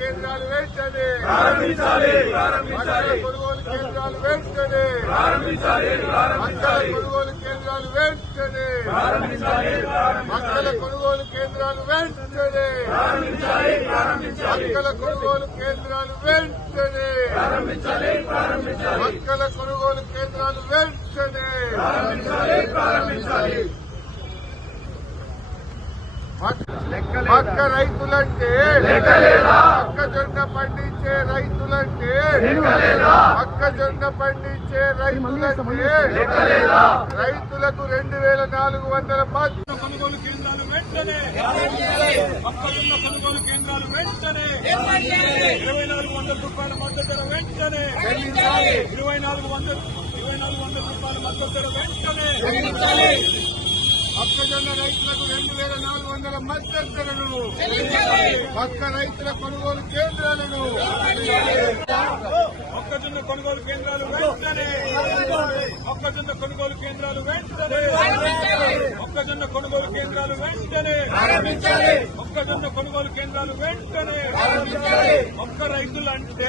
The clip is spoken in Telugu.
కేంద్రాలు వెంటనే ప్రారంభించాలి కొనుగోలు కేంద్రాలు వెంటనే కొనుగోలు కేంద్రాలు వెంటనే కొనుగోలు కేంద్రాలు వెంటనే కొనుగోలు కేంద్రాలు వెంటనే కొనుగోలు కేంద్రాలు వెంటనే పక్క రైతులంటే మొక్కజొన్న పండించే రైతులంటే మొక్కజొన్న పండించే రైతులంటే రైతులకు 2400 మద్దతు కొనుగోలు కేంద్రాలు వెంటనే మొక్కజొన్న కొనుగోలు కేంద్రాలు వెంటనే 2400 రూపాయల మద్దతు ధర వెంటనే 2400 రూపాయల మద్దతు ధర వెంటనే మొక్కజొన్న రైతులకు 2400 మద్దతు ధరలను పక్క రైతుల కొనుగోలు కేంద్రాలను మొక్కజొన్న కొనుగోలు కేంద్రాలు వెంటనే మొక్కజొన్న కొనుగోలు కేంద్రాలు వెంటనే మొక్కజొన్న కొనుగోలు కేంద్రాలు వెంటనే మొక్కజొన్న కొనుగోలు కేంద్రాలు వెంటనే ఒక్క రైతులంటే